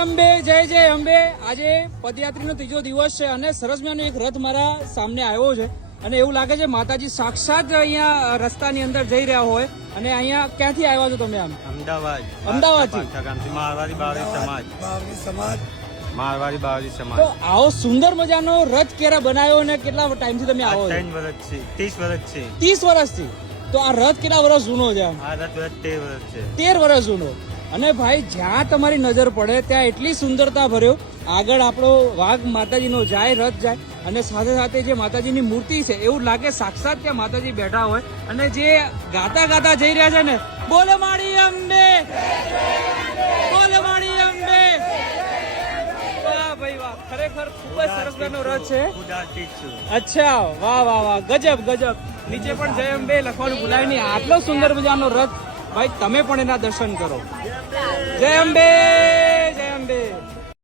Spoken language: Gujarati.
અંબે, જય જય અંબે. આજે પદયાત્રીનો ત્રીજો દિવસ છે અને સરસ મજાનો એક રથ મારા સામે આવ્યો છે અને એવું લાગે છે માતાજી સાક્ષાત અહીંયા રસ્તાની અંદર જઈ રહ્યા હોય. અને અહીંયા ક્યાંથી આવ્યા છો તમે? આમ અમદાવાદથી. મારવાડી બાવરી સમાજ. તો આવો સુંદર મજાનો રથ ક્યારે બનાવ્યો અને કેટલા ટાઈમથી તમે આવો છો? 3 વર્ષથી 30 વર્ષ છે. 30 વર્ષથી. તો આ રથ કેટલા વર્ષ જૂનો છે? આ રથ 13 વર્ષ છે. 13 વર્ષ જૂનો. અને ભાઈ જ્યાં તમારી નજર પડે ત્યાં એટલી સુંદરતા ભર્યો. આગળ આપણો વાઘ માતાજીનો જાય, રથ જાય અને સાથે સાથે જે માતાજીની મૂર્તિ છે એવું લાગે સાક્ષાત ત્યાં માતાજી બેઠા હોય. અને જે ગાતા ગાતા જઈ રહ્યા છે ને, બોલે માડી અંબે, બોલે માડી અંબે. વાહ ભાઈ વાહ, ખરેખર ખૂબ જ સરસ મજાનો રથ છે. અચ્છા, વાહ વાહ વાહ, ગજબ ગજબ. નીચે પણ જય અંબે લખવાનું ભૂલાય નહીં. આટલો સુંદર મજાનો રથ, ભાઈ તમે પણ એના દર્શન કરો. જય અંબે.